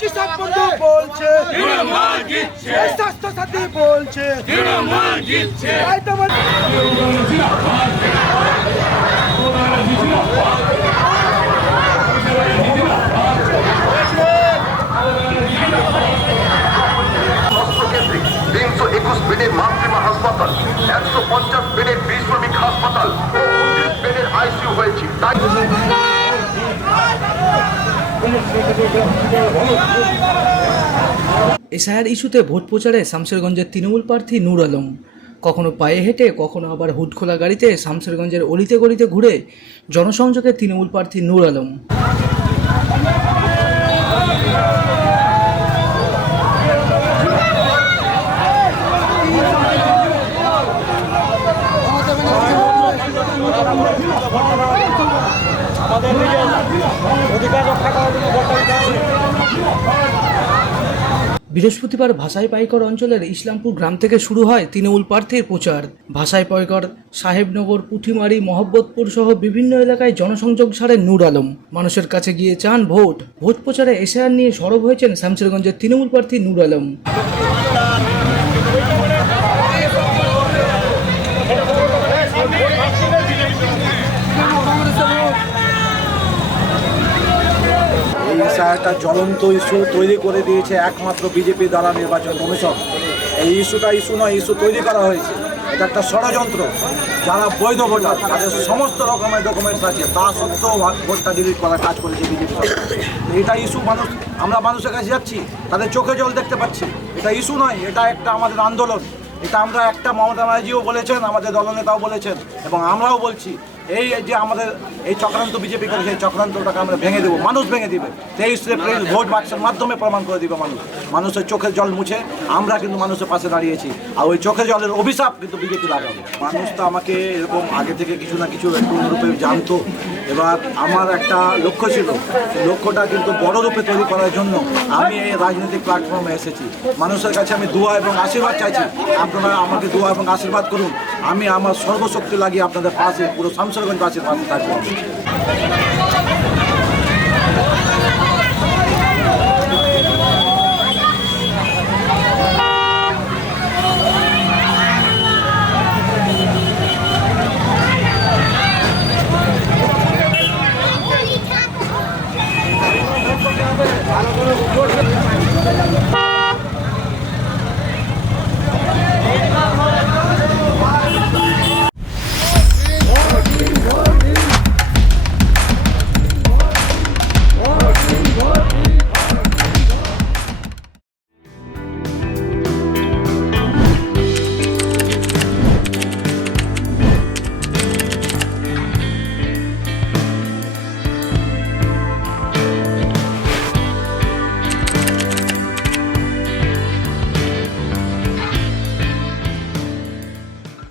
কিষাণ বন্ধু বলছে স্বাস্থ্য সাথী বলছে বেডের মাতৃমা হাসপাতাল, 150 বেডের শ্রমিক হাসপাতাল ও 29 বেডের আইসিইউ হয়েছে। তাই এসআইআর ইস্যুতে ভোট প্রচারে শামশেরগঞ্জের তৃণমূল প্রার্থী নূর আলম কখনো পায়ে হেঁটে কখনো আবার হুডখোলা গাড়িতে শামশেরগঞ্জের অলিতে গলিতে ঘুরে জনসংযোগে তৃণমূল প্রার্থী নূর আলম। বৃহস্পতিবার ভাষাই পাইকর অঞ্চলের ইসলামপুর গ্রাম থেকে শুরু হয় তৃণমূল প্রার্থীর প্রচার। ভাষাই পাইকর, সাহেবনগর, পুঠিমারি, মহব্বতপুর সহ বিভিন্ন এলাকায় জনসংযোগ ছাড়েন নূর আলম। মানুষের কাছে গিয়ে চান ভোট। ভোট প্রচারে এসআইআর নিয়ে সরব হয়েছেন শামশেরগঞ্জের তৃণমূল প্রার্থী নূর আলম। একটা জ্বলন্ত ইস্যু তৈরি করে দিয়েছে একমাত্র বিজেপি দ্বারা নির্বাচন কমিশন। এই ইস্যুটা ইস্যু নয়, ইস্যু তৈরি করা হয়েছে। এটা একটা ষড়যন্ত্র। যারা বৈধ ভোটার তাদের সমস্ত রকমের ডকুমেন্টস আছে, তা সত্ত্বেও ভোটটা ডিলিট করার কাজ করেছে বিজেপি। এটা ইস্যু আমরা মানুষের কাছে যাচ্ছি, তাদের চোখে জল দেখতে পাচ্ছি। এটা ইস্যু নয়, এটা একটা আমাদের আন্দোলন। এটা আমরা একটা মমতা ব্যানার্জিও বলেছেন, আমাদের দলনেতাও বলেছেন এবং আমরাও বলছি। এই যে আমাদের এই চক্রান্ত বিজেপি করে, সেই চক্রান্তটাকে আমরা ভেঙে দেবো, মানুষ ভেঙে দিবে। 23 এপ্রিল ভোট বাক্সের মাধ্যমে প্রমাণ করে দিবে মানুষের চোখের জল মুছে আমরা কিন্তু মানুষের পাশে দাঁড়িয়েছি। আর ওই চোখের জলের অভিশাপ কিন্তু বিজেপি লাগাবে। মানুষ তো আমাকে এরকম আগে থেকে কিছু না কিছু একটু রূপে জানতো। এবার আমার একটা লক্ষ্য ছিল, লক্ষ্যটা কিন্তু বড় রূপে তৈরি করার জন্য আমি এই রাজনৈতিক প্ল্যাটফর্মে এসেছি। মানুষের কাছে আমি দোয়া এবং আশীর্বাদ চাইছি। আপনারা আমাকে দোয়া এবং আশীর্বাদ করুন। আমি আমার সর্বশক্তি লাগিয়ে আপনাদের পাশে, পুরো শামশেরগঞ্জবাসীর পাশে থাকবো।